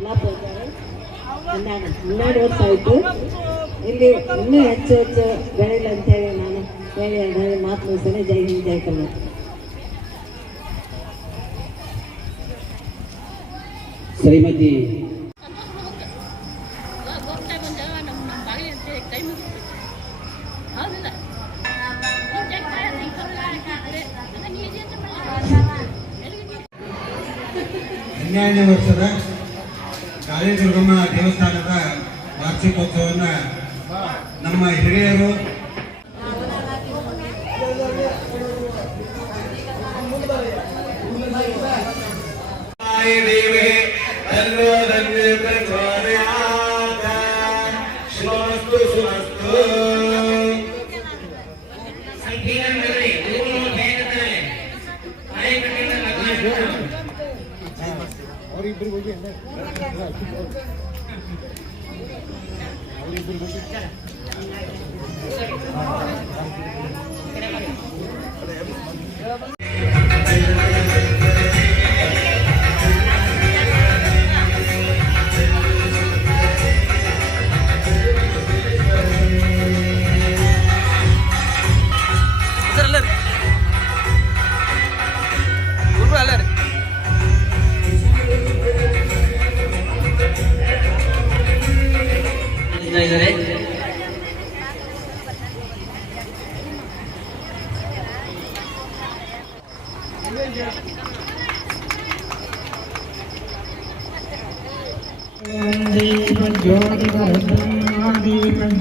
12 ವರ್ಷ ಆಯಿತು. ಇಲ್ಲಿ ಇನ್ನೂ ಹೆಚ್ಚು ಬೆಳೆಯಲಿ ಅಂತೇಳಿ ನಾನು ಹೇಳಿ ಮಾತು ಮುಗಿಸ್ತೇನೆ. ಜೈ ಹಿಂದ್, ಜೈ ಕರ್ನಾಟಕ. ಶ್ರೀಮತಿ ಹನ್ನೆರಡನೇ ವರ್ಷದ ಕಾಳಿ ದುರ್ಗಮ್ಮ ದೇವಸ್ಥಾನದ ವಾರ್ಷಿಕೋತ್ಸವವನ್ನು ನಮ್ಮ ಹಿರಿಯರು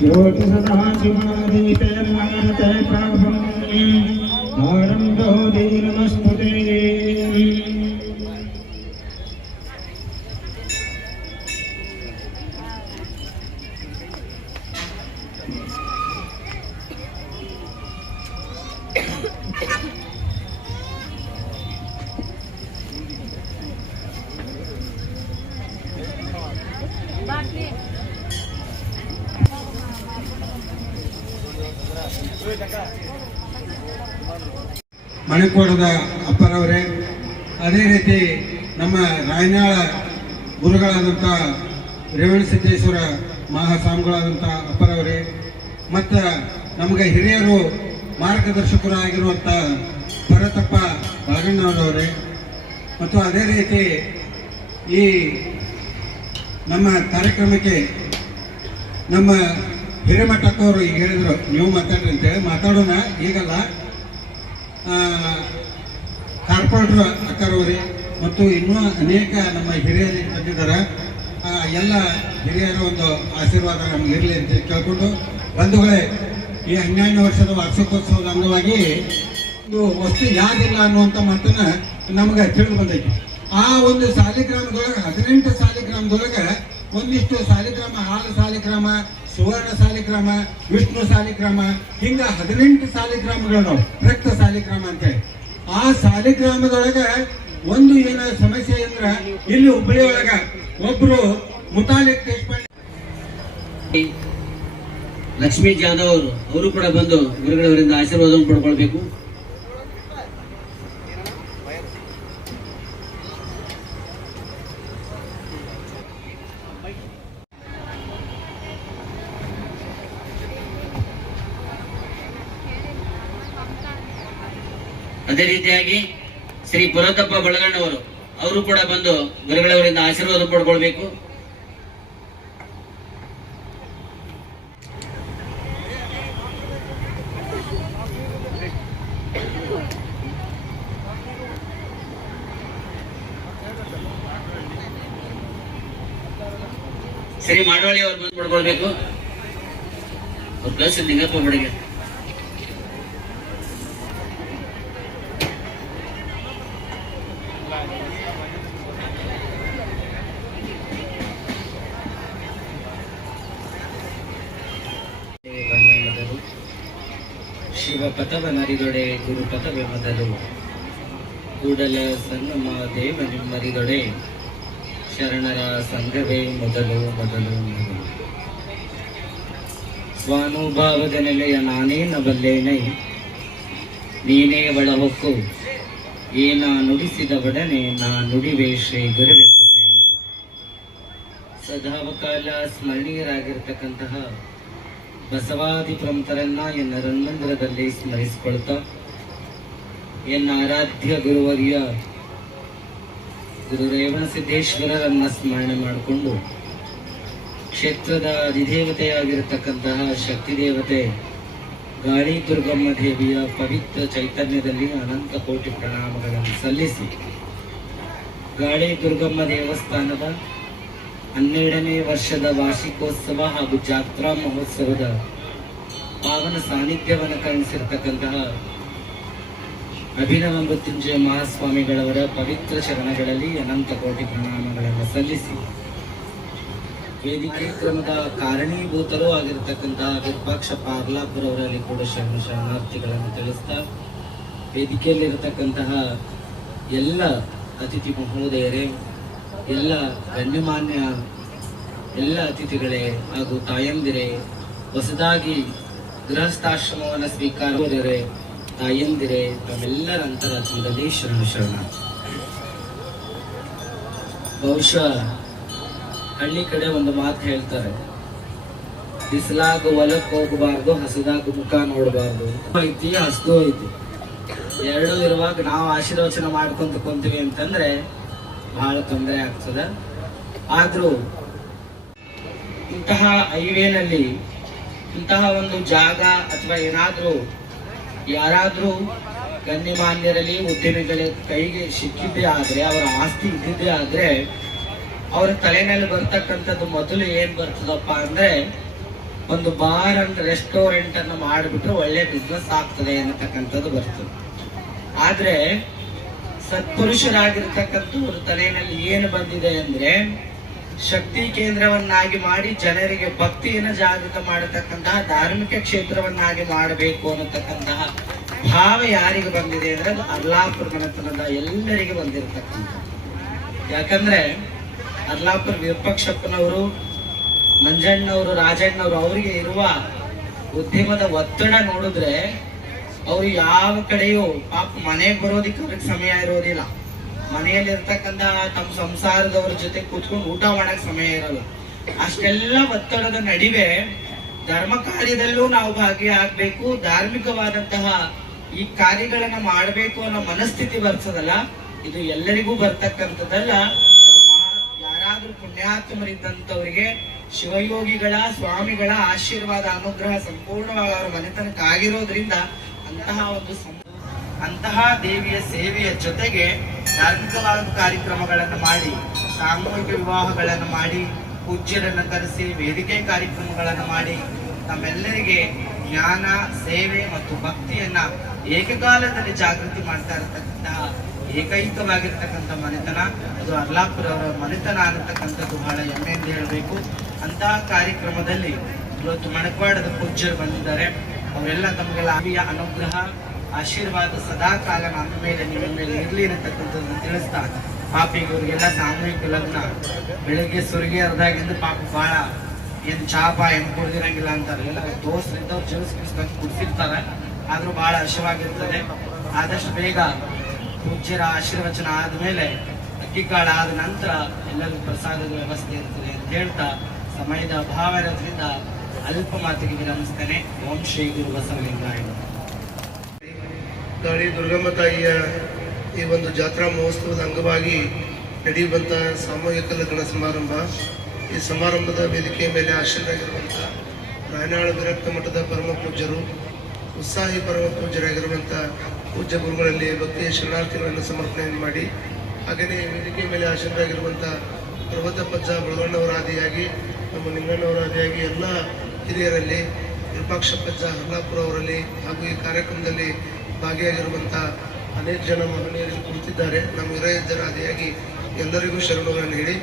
ज्योति सदा शिवादीपे मानते प्रभुं आरंभोदि नमस्तुते. ಮಣಿಕೋಟದ ಅಪ್ಪರವರೇ, ಅದೇ ರೀತಿ ನಮ್ಮ ರಾಯನಾಳ ಗುರುಗಳಾದಂಥ ರೇವಣಸಿದ್ದೇಶ್ವರ ಮಹಾಸ್ವಾಮಿಗಳಾದಂಥ ಅಪ್ಪರವರೇ, ಮತ್ತು ನಮಗೆ ಹಿರಿಯರು ಮಾರ್ಗದರ್ಶಕರಾಗಿರುವಂಥ ಭರತಪ್ಪ ಬಳಗಣ್ಣವರವರೇ, ಮತ್ತು ಅದೇ ರೀತಿ ಈ ನಮ್ಮ ಕಾರ್ಯಕ್ರಮಕ್ಕೆ ನಮ್ಮ ಹಿರೇಮಠಕ್ಕವರು ಈಗ ಹೇಳಿದರು ನೀವು ಮಾತಾಡ್ರಿ ಅಂತೇಳಿ ಮಾತಾಡೋಣ. ಈಗಲ್ಲ, ಕಾರ್ಪೊರೇಟರ್ ಅಕ್ಕರವರೇ ಮತ್ತು ಇನ್ನೂ ಅನೇಕ ನಮ್ಮ ಹಿರಿಯರು ಬಂದಿದ್ದಾರೆ. ಎಲ್ಲ ಹಿರಿಯರ ಒಂದು ಆಶೀರ್ವಾದ ನಮ್ಗೆ ಇರಲಿ ಅಂತ ಕೇಳ್ಕೊಂಡು, ಬಂಧುಗಳೇ, ಈ 12ನೇ ವರ್ಷದ ವಾರ್ಷಿಕೋತ್ಸವದ ಅಂಗವಾಗಿ ಒಂದು ವಸ್ತು ಯಾವ್ದಿಲ್ಲ ಅನ್ನುವಂಥ ಮಾತನ್ನ ನಮಗೆ ತಿಳಿದು ಬಂದೈತಿ. ಆ ಒಂದು ಸಾಲಿಗ್ರಾಮದೊಳಗೆ 18 ಸಾಲಿಗ್ರಾಮದೊಳಗೆ ಒಂದಿಷ್ಟು ಸಾಲಿಗ್ರಾಮ, ಹಾಲು ಸಾಲಿಗ್ರಾಮ, ಸುವರ್ಣ ಸಾಲಿಗ್ರಾಮ, ವಿಷ್ಣು ಸಾಲಿಗ್ರಾಮ, ಹಿಂಗ 18 ಸಾಲಿಗ್ರಾಮಗಳು ರಕ್ತ ಸಾಲಿಗ್ರಾಮ ಅಂತೇಳಿ. ಆ ಸಾಲಿಗ್ರಾಮದೊಳಗ ಒಂದು ಏನ ಸಮಸ್ಯೆ ಅಂದ್ರ, ಇಲ್ಲಿ ಹುಬ್ಬಳ್ಳಿ ಒಳಗ ಒಬ್ರು ಮುತಾಲಿಕ್ ದೇಶಪಾಂಡೆ, ಲಕ್ಷ್ಮೀ ಜಾಧವ್ ಅವರು ಕೂಡ ಬಂದು ಗುರುಗಳವರಿಂದ ಆಶೀರ್ವಾದವನ್ನು ಪಡ್ಕೊಳ್ಬೇಕು. ಅದೇ ರೀತಿಯಾಗಿ ಶ್ರೀ ಭರತಪ್ಪ ಬಳಗಣ್ಣವರು ಅವರು ಕೂಡ ಬಂದು ಗುರುಗಳವರಿಂದ ಆಶೀರ್ವಾದ ಪಡ್ಕೊಳ್ಬೇಕು. ಶ್ರೀ ಮಾಡವಳ್ಳಿ ಅವರು ಬಂದು ಪಡ್ಕೊಳ್ಬೇಕು. ಅವ್ರ ಪ್ಲಸ್ ನಿಂಗಪ್ಪ ಬಡಿಗೆ ಶಿವ ಪಥವನರಿದೊಡೆ ಗುರು ಪಥವೇ ಮೊದಲು ಕೂಡಲ ಸನ್ನಮ ದೇವನಿ ಮರಿದೊಡೆ ಶರಣರ ಸಂಘವೇ ಮೊದಲು ಮೊದಲು ಮೊದಲು. ಸ್ವಾನುಭಾವದ ನೆಲೆಯ ನಾನೇ ನಬಲ್ಲೇನೆ, ನೀನೇ ಒಳಹೊಕ್ಕು ಏನ ನುಡಿಸಿದ ಒಡನೆ ನಾ ನುಡಿವೆ ಶ್ರೀ ಗುರುವೆ ಕೃಪೆಯಾಗು. ಸದಾವಕಾಲ ಸ್ಮರಣೀಯರಾಗಿರ್ತಕ್ಕಂತಹ ಬಸವಾದಿ ಪ್ರಮುಖರನ್ನ ಎನ್ನ ರಂಗಮಂದಿರದಲ್ಲಿ ಸ್ಮರಿಸಿಕೊಳ್ತಾ ಎನ್ನ ಆರಾಧ್ಯ ಗುರುವರ್ಯ ಗುರು ರೇವಣಸಿದ್ದೇಶ್ವರರನ್ನ ಸ್ಮರಣೆ ಮಾಡಿಕೊಂಡು ಕ್ಷೇತ್ರದ ಅಧಿದೇವತೆಯಾಗಿರತಕ್ಕಂತಹ ಶಕ್ತಿ ದೇವತೆ ಗಾಳಿ ದುರ್ಗಮ್ಮ ದೇವಿಯ ಪವಿತ್ರ ಚೈತನ್ಯದಲ್ಲಿ ಅನಂತ ಕೋಟಿ ಪ್ರಣಾಮಗಳನ್ನು ಸಲ್ಲಿಸಿ ಗಾಳಿ ದುರ್ಗಮ್ಮ ದೇವಸ್ಥಾನದ 12ನೇ ವರ್ಷದ ವಾರ್ಷಿಕೋತ್ಸವ ಹಾಗೂ ಜಾತ್ರಾ ಮಹೋತ್ಸವದ ಪಾವನ ಸಾನ್ನಿಧ್ಯವನ್ನು ಕಾಣಿಸಿರ್ತಕ್ಕಂತಹ ಅಭಿನವ ಮೃತ್ಯುಂಜಯ ಮಹಾಸ್ವಾಮಿಗಳವರ ಪವಿತ್ರ ಚರಣಗಳಲ್ಲಿ ಅನಂತ ಕೋಟಿ ಪ್ರಣಾಮಗಳನ್ನು ಸಲ್ಲಿಸಿ ವೇದಿಕೆ ಕ್ರಮದ ಕಾರಣೀಭೂತರೂ ಆಗಿರತಕ್ಕಂತಹ ವಿರೂಪಾಕ್ಷ ಪಾರ್ಲಾಪುರ ಅವರಲ್ಲಿ ಕೂಡ ಶರಣಾರ್ಥಿಗಳನ್ನು ತಿಳಿಸ್ತಾ ವೇದಿಕೆಯಲ್ಲಿರತಕ್ಕಂತಹ ಎಲ್ಲ ಅತಿಥಿ ಮಹೋದಯರೇ, ಎಲ್ಲ ಗಣ್ಯಮಾನ್ಯ ಎಲ್ಲ ಅತಿಥಿಗಳೇ ಹಾಗೂ ತಾಯಂದಿರೇ, ಹೊಸದಾಗಿ ಗೃಹಸ್ಥಾಶ್ರಮವನ್ನು ಸ್ವೀಕಾರ ತಾಯಂದಿರೇ, ತಮ್ಮೆಲ್ಲರ ಅಂತರಾತ್ಮದಲ್ಲಿ ಶರಣ. ಬಹುಶಃ ಹಳ್ಳಿ ಕಡೆ ಒಂದು ಮಾತು ಹೇಳ್ತಾರೆ, ಬಿಸಿಲಾಗ ಹೊಲಕ್ಕೆ ಹೋಗಬಾರ್ದು, ಹಸದಾಗ ಮುಖ ನೋಡಬಾರ್ದು. ಐತಿ ಹಸ್ದು ಐತಿ, ಎರಡೂ ಇರುವಾಗ ನಾವು ಆಶೀರ್ವಚನ ಮಾಡ್ಕೊಂತ ಕುಂತೀವಿ ಅಂತಂದ್ರೆ ಬಹಳ ತೊಂದರೆ ಆಗ್ತದ. ಆದ್ರೂ ಇಂತಹ ಹೈವೇನಲ್ಲಿ ಇಂತಹ ಒಂದು ಜಾಗ ಅಥವಾ ಏನಾದ್ರೂ ಯಾರಾದ್ರೂ ಗಣ್ಯಮಾನ್ಯರಲ್ಲಿ ಉದ್ಯಮಿಗಳ ಕೈಗೆ ಸಿಕ್ಕಿದ್ದೇ ಆದ್ರೆ, ಅವರ ಆಸ್ತಿ ಇದ್ದಿದ್ದೇ ಆದ್ರೆ ಅವ್ರ ತಲೆನಲ್ಲಿ ಬರ್ತಕ್ಕಂಥದ್ದು ಮೊದಲು ಏನ್ ಬರ್ತದಪ್ಪ ಅಂದ್ರೆ, ಒಂದು ಬಾರ್ ಅಂಡ್ ರೆಸ್ಟೋರೆಂಟ್ ಅನ್ನು ಮಾಡಿಬಿಟ್ರೆ ಒಳ್ಳೆ ಬಿಸ್ನೆಸ್ ಆಗ್ತದೆ ಅನ್ನತಕ್ಕಂಥದ್ದು ಬರ್ತದೆ. ಆದ್ರೆ ಸತ್ಪುರುಷರಾಗಿರ್ತಕ್ಕಂಥವ್ರ ತಲೆಯಲ್ಲಿ ಏನು ಬಂದಿದೆ ಅಂದ್ರೆ, ಶಕ್ತಿ ಕೇಂದ್ರವನ್ನಾಗಿ ಮಾಡಿ ಜನರಿಗೆ ಭಕ್ತಿಯನ್ನು ಜಾಗೃತ ಮಾಡತಕ್ಕಂತಹ ಧಾರ್ಮಿಕ ಕ್ಷೇತ್ರವನ್ನಾಗಿ ಮಾಡಬೇಕು ಅನ್ನತಕ್ಕಂತಹ ಭಾವ ಯಾರಿಗೆ ಬಂದಿದೆ ಅಂದ್ರೆ ಅದು ಅರ್ಲಾಪುರ ಮನೆತನದ ಎಲ್ಲರಿಗೆ ಬಂದಿರತಕ್ಕಂಥ. ಯಾಕಂದ್ರೆ ಅರ್ಲಾಪುರ ವಿರೂಪಾಕ್ಷಪ್ಪನವರು, ಮಂಜಣ್ಣವರು, ರಾಜಣ್ಣವರು ಅವರಿಗೆ ಇರುವ ಉದ್ಯಮದ ಒತ್ತಡ ನೋಡಿದ್ರೆ ಅವ್ರು ಯಾವ ಕಡೆಯೂ ಪಾಪ ಮನೆಗೆ ಬರೋದಿಕ್ಕೆ ಅವ್ರಿಗೆ ಸಮಯ ಇರೋದಿಲ್ಲ. ಮನೆಯಲ್ಲಿರ್ತಕ್ಕಂಥ ತಮ್ಮ ಸಂಸಾರದವ್ರ ಜೊತೆ ಕೂತ್ಕೊಂಡು ಊಟ ಮಾಡಕ್ ಸಮಯ ಇರಲ್ಲ. ಅಷ್ಟೆಲ್ಲ ಒತ್ತಡದ ನಡುವೆ ಧರ್ಮ ಕಾರ್ಯದಲ್ಲೂ ನಾವು ಭಾಗಿಯಾಗಬೇಕು, ಧಾರ್ಮಿಕವಾದಂತಹ ಈ ಕಾರ್ಯಗಳನ್ನ ಮಾಡಬೇಕು ಅನ್ನೋ ಮನಸ್ಥಿತಿ ಬರ್ತದಲ್ಲ, ಇದು ಎಲ್ಲರಿಗೂ ಬರ್ತಕ್ಕಂಥದ್ದಲ್ಲ. ಅದು ಯಾರಾದ್ರೂ ಪುಣ್ಯಾತ್ಮರಿದ್ದಂಥವ್ರಿಗೆ ಶಿವಯೋಗಿಗಳ ಸ್ವಾಮಿಗಳ ಆಶೀರ್ವಾದ ಅನುಗ್ರಹ ಸಂಪೂರ್ಣವಾಗಿ ಅವರ ಮನೆತನಕ್ಕಾಗಿರೋದ್ರಿಂದ ಅಂತಹ ದೇವಿಯ ಸೇವೆಯ ಜೊತೆಗೆ ಧಾರ್ಮಿಕವಾದ ಕಾರ್ಯಕ್ರಮಗಳನ್ನು ಮಾಡಿ, ಸಾಮೂಹಿಕ ವಿವಾಹಗಳನ್ನು ಮಾಡಿ, ಪೂಜ್ಯರನ್ನು ಕರೆಸಿ ವೇದಿಕೆ ಕಾರ್ಯಕ್ರಮಗಳನ್ನು ಮಾಡಿ ನಮ್ಮೆಲ್ಲರಿಗೆ ಜ್ಞಾನ, ಸೇವೆ ಮತ್ತು ಭಕ್ತಿಯನ್ನ ಏಕಕಾಲದಲ್ಲಿ ಜಾಗೃತಿ ಮಾಡ್ತಾ ಇರತಕ್ಕಂತಹ ಏಕೈಕವಾಗಿರ್ತಕ್ಕಂಥ ಮನೆತನ ಅದು ಅರ್ಲಾಪುರ ಅವರ ಮನೆತನ ಅನ್ನತಕ್ಕಂಥದ್ದು ಬಹಳ ಹೆಮ್ಮೆಯಿಂದ ಹೇಳಬೇಕು. ಅಂತಹ ಕಾರ್ಯಕ್ರಮದಲ್ಲಿ ಇವತ್ತು ಮಣಕವಾಡದ ಪೂಜ್ಯರು ಬಂದಿದ್ದಾರೆ. ಅವರೆಲ್ಲ ತಮಗೆಲ್ಲ ಆವಿಯ ಅನುಗ್ರಹ ಆಶೀರ್ವಾದ ಸದಾ ಕಾಲ ನಮ್ಮ ಮೇಲೆ ನಿಮ್ಮ ಮೇಲೆ ಇರ್ಲಿ ಇರತಕ್ಕಂಥದ್ದು ತಿಳಿಸ್ತಾ, ಪಾಪಿಗೆ ಇವರಿಗೆಲ್ಲ ಸಾಮೂಹಿಕ ಲಗ್ನ ಬೆಳಿಗ್ಗೆ ಸುರಿಗೆ ಅರ್ಧಾಗಿಂದ ಪಾಪ ಬಹಳ ಏನ್ ಚಾಪ ಏನು ಕುಡ್ದಿರಂಗಿಲ್ಲ ಅಂತಾರೆ. ಎಲ್ಲ ದೋಸ್ತರಿದ್ದವ್ರು ಜೀವಸ್ಕೊಂಡು ಕುಡ್ಸಿರ್ತಾರೆ, ಆದ್ರೂ ಬಹಳ ಹರ್ಷವಾಗಿರ್ತದೆ. ಆದಷ್ಟು ಬೇಗ ಪೂಜ್ಯರ ಆಶೀರ್ವಚನ ಆದ್ಮೇಲೆ ಅಕ್ಕಿಕಾಳು ಆದ ನಂತರ ಎಲ್ಲರಿಗೂ ಪ್ರಸಾದದ ವ್ಯವಸ್ಥೆ ಇರ್ತದೆ ಅಂತ ಹೇಳ್ತಾ, ಸಮಯದ ಅಭಾವ ಇರೋದ್ರಿಂದ ಅಲ್ಪ ಮಾತಿಗೆ ವಿರಮಿಸ್ತೇನೆ. ಓಂ ಶ್ರೀ ಗುರು ಬಸವಲಿಂಗಾಯ. ಗಾಳಿ ದುರ್ಗಮ್ಮ ತಾಯಿಯ ಈ ಒಂದು ಜಾತ್ರಾ ಮಹೋತ್ಸವದ ಅಂಗವಾಗಿ ನಡೆಯುವಂಥ ಸಾಮೂಹಿಕ ಲಗ್ನ ಸಮಾರಂಭ. ಈ ಸಮಾರಂಭದ ವೇದಿಕೆಯ ಮೇಲೆ ಆಶ್ರಯರಾಗಿರುವಂಥ ರಾಯನಾಳ ವಿರಕ್ತ ಮಠದ ಪರಮ ಪೂಜ್ಯರು, ಉತ್ಸಾಹಿ ಪರಮ ಪೂಜ್ಯರಾಗಿರುವಂಥ ಪೂಜ್ಯ ಗುರುಗಳಲ್ಲಿ ಭಕ್ತಿಯ ಶರಣಾರ್ಥಿಗಳನ್ನು ಸಮರ್ಪಣೆಯನ್ನು ಮಾಡಿ, ಹಾಗೆಯೇ ವೇದಿಕೆಯ ಮೇಲೆ ಆಶ್ರಯರಾಗಿರುವಂಥ ಪರ್ವತ ಪಜ್ಜ ಬಳಗಣ್ಣವರ ಆದಿಯಾಗಿ, ನಮ್ಮ ನಿಂಗಣ್ಣವರ ಆದಿಯಾಗಿ ಎಲ್ಲ ಹಿರಿಯರಲ್ಲಿ, ವಿರೂಪಾಕ್ಷ ಪಜ್ಜ ಹರ್ಲಾಪುರ ಅವರಲ್ಲಿ ಹಾಗೂ ಈ ಕಾರ್ಯಕ್ರಮದಲ್ಲಿ ಭಾಗಿಯಾಗಿರುವಂಥ ಅನೇಕ ಜನ ಮಹನೀಯರು ಕುಳಿತಿದ್ದಾರೆ. ನಮ್ಮ ಹಿರಿಯರ ಆದಿಯಾಗಿ ಎಲ್ಲರಿಗೂ ಶರಣುಗಳನ್ನು ಹೇಳಿ,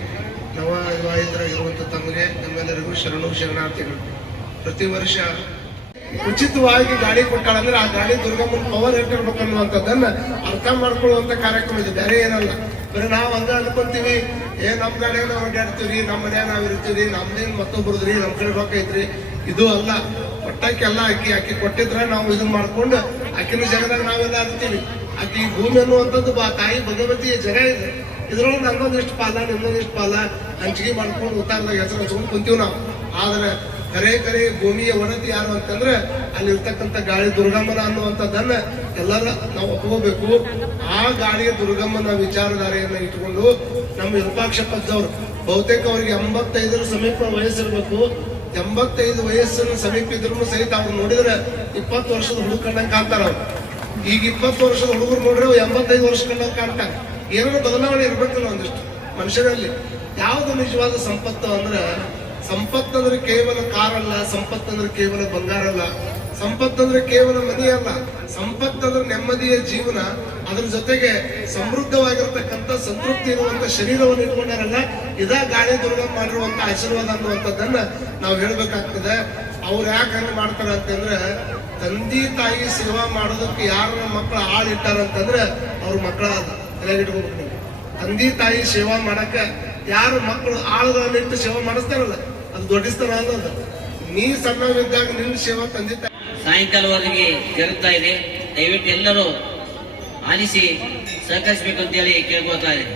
ನವ ವಿವಾಹಿತರಾಗಿರುವಂಥ ತಮಗೆ ನಮ್ಮೆಲ್ಲರಿಗೂ ಶರಣಾರ್ಥಿಗಳು. ಪ್ರತಿ ವರ್ಷ ಉಚಿತವಾಗಿ ಗಾಡಿ ಕೊಟ್ಟಾಳಂದ್ರೆ ಆ ಗಾಡಿ ದುರ್ಗಮ್ಮನ ಪವರ್ ಇಟ್ಟಿರ್ಬೇಕು ಅನ್ನುವಂಥದ್ದನ್ನ ಅರ್ಥ ಮಾಡ್ಕೊಳ್ಳುವಂಥ ಕಾರ್ಯಕ್ರಮ ಇದೆ, ಬೇರೆ ಏನಲ್ಲ. ಬರೀ ನಾವು ಹಂಗ ಅನ್ಕೊಂತೀವಿ, ನಮ್ಮ ಗಾಡಿಯಾಗ ನಾವು ಓಡಾಡ್ತೀವಿ, ನಮ್ಮ ಮನ್ಯಾಗ ನಾವು ಇರ್ತೀವಿ, ನಮ್ದೇನು ಮತ್ತೊಬ್ಬರದ್ರಿ, ನಮ್ಮ ಕಡೆ ರೊಕ್ಕ ಐತ್ರಿ, ಇದು ಅಲ್ಲ. ಕೊಟ್ಟಕ್ಕೆಲ್ಲ ಆಕಿ ಕೊಟ್ಟಿದ್ರೆ ನಾವು ಇದನ್ನ ಮಾಡ್ಕೊಂಡು ಆಕಿನ ಜಾಗದಾಗ ನಾವೆಲ್ಲ ಇರ್ತೀವಿ. ಆಕಿ ಭೂಮಿ ಅನ್ನುವಂಥದ್ದು ತಾಯಿ ಭಗವತಿಯ ಜಗ ಇದೆ. ಇದ್ರೊಳಗೆ ನನ್ನೊಂದಿಷ್ಟು ಪಾಲ, ನಿಮ್ಮೊಂದಿಷ್ಟು ಪಾಲ, ಹಂಚಿಕೆ ಮಾಡ್ಕೊಂಡು ಉತ್ತಾರದಾಗ ಹೆಸರು ಹಚ್ಕೊಂಡು ಕುಂತೀವಿ ನಾವು. ಆದ್ರೆ ಕರೆ ಭೂಮಿಯ ಒಣತಿ ಯಾರು ಅಂತಂದ್ರೆ ಅಲ್ಲಿರ್ತಕ್ಕಂಥ ಗಾಳಿ ದುರ್ಗಮ್ಮನ ಅನ್ನುವಂಥದ್ದನ್ನ ಎಲ್ಲರೂ ನಾವು ಒಪ್ಕೋಬೇಕು. ಆ ಗಾಳಿಯ ದುರ್ಗಮ್ಮನ ವಿಚಾರಧಾರೆಯನ್ನ ಇಟ್ಕೊಂಡು ನಮ್ಮ ವಿರೂಪಾಕ್ಷಪ್ಪದವ್ರು ಬಹುತೇಕ ಅವರಿಗೆ 85 ಸಮೀಪ ವಯಸ್ಸಿರ್ಬೇಕು. 85 ವಯಸ್ಸನ್ನು ಸಮೀಪ ಇದ್ರು ಸಹಿತ ಅವ್ರು ನೋಡಿದ್ರೆ 20 ವರ್ಷದ ಹುಡುಗ ಕಂಡಂಗೆ ಕಾಣ್ತಾರ ಅವ್ರು. ಈಗ 20 ವರ್ಷದ ಹುಡುಗರು ನೋಡ್ರೆ 85 ವರ್ಷ ಕಂಡಂಗೆ ಕಾಣ್ತಾರೆ. ಏನಾದ್ರು ಬದಲಾವಣೆ ಇರ್ಬೇಕಲ್ಲ ಒಂದಿಷ್ಟು ಮನುಷ್ಯರಲ್ಲಿ. ಯಾವ್ದು ನಿಜವಾದ ಸಂಪತ್ತು ಅಂದ್ರೆ, ಸಂಪತ್ತಂದ್ರೆ ಕೇವಲ ಕಾರಲ್ಲ, ಸಂಪತ್ತಂದ್ರೆ ಕೇವಲ ಬಂಗಾರ ಅಲ್ಲ, ಸಂಪತ್ತಂದ್ರೆ ಕೇವಲ ಮನಿ ಅಲ್ಲ, ಸಂಪತ್ತಂದ್ರೆ ನೆಮ್ಮದಿಯ ಜೀವನ, ಅದ್ರ ಜೊತೆಗೆ ಸಮೃದ್ಧವಾಗಿರ್ತಕ್ಕಂಥ ಸಂತೃಪ್ತಿ ಇರುವಂತ ಶರೀರವನ್ನು ಇಟ್ಕೊಂಡಾರಲ್ಲ, ಇದಾ ಗಾಳಿ ದುರ್ಗಮ್ಮ ಮಾಡಿರುವಂತ ಆಶೀರ್ವಾದ ಅನ್ನುವಂಥದ್ದನ್ನ ನಾವು ಹೇಳ್ಬೇಕಾಗ್ತದೆ. ಅವ್ರು ಯಾಕೆ ಹಂಗೆ ಮಾಡ್ತಾರ ಅಂತಂದ್ರೆ, ತಂದೆ ತಾಯಿ ಸೇವಾ ಮಾಡೋದಕ್ಕೆ ಯಾರ ಮಕ್ಕಳು ಆಳಿಟ್ಟಾರಂತಂದ್ರೆ ಅವ್ರ ಮಕ್ಕಳ ತಲೆಗಿಟ್ಕೋಬೇಕು ನೀವು. ತಂದೆ ತಾಯಿ ಸೇವಾ ಮಾಡಕ್ಕೆ ಯಾರು ಮಕ್ಕಳು ಆಳುಗಳನ್ನಿಟ್ಟು ಸೇವಾ ಮಾಡಿಸ್ತಾರಲ್ಲ, ಅದು ದೊಡ್ಡಿಸ್ತಾರ ಅನ್ನೋದು. ನೀ ಸಣ್ಣವಿದ್ದಾಗ ನಿನ್ನ ಸೇವಾ ತಂದೆ ತಾಯಿ ಸಾಯಂಕಾಲವರೆಗೆ ಜರುಗ್ತಾ ಇದೆ. ದಯವಿಟ್ಟು ಎಲ್ಲರೂ ಆಲಿಸಿ ಸಹಕರಿಸಬೇಕು ಅಂತೇಳಿ ಕೇಳ್ಕೊತಾ ಇದೆ.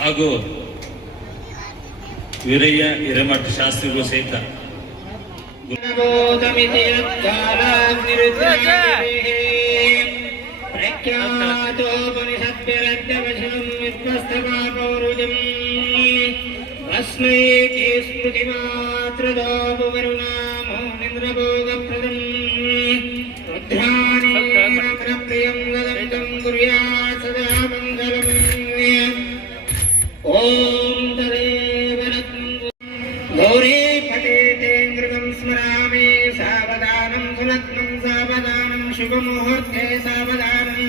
ಹಾಗೂ ವೀರಯ್ಯ ಹಿರೇಮಠ ಶಾಸ್ತ್ರಿಗಳು ಸಹಿತ ಓಂ ಗೌರಿ ಪಟೇತೇಂದ್ರಂ ಸ್ಮರಾಮಿ ಸಾವಧಾನಂ ಸುಲಗ್ನಂ ಸಾವಧಾನಂ ಶುಭ ಮುಹೂರ್ತೆ ಸಾವಧಾನಂ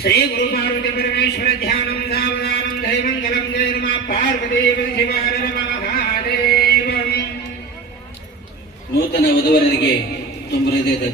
ಶ್ರೀ ಗುರು ಪಾರ್ವತಿ ಪರಮೇಶ್ವರ ಧ್ಯಾನಂ ಸಾವಧಾನಂ ಜಯಮಂಗಲಂ ಜಯ ನಮಃ ಪಾರ್ವತಿ ಶಿವಾಯ ಮಹಾದೇವ. ನೂತನ ವಧುವರರಿಗೆ ತುಂಬ ಹೃದಯದ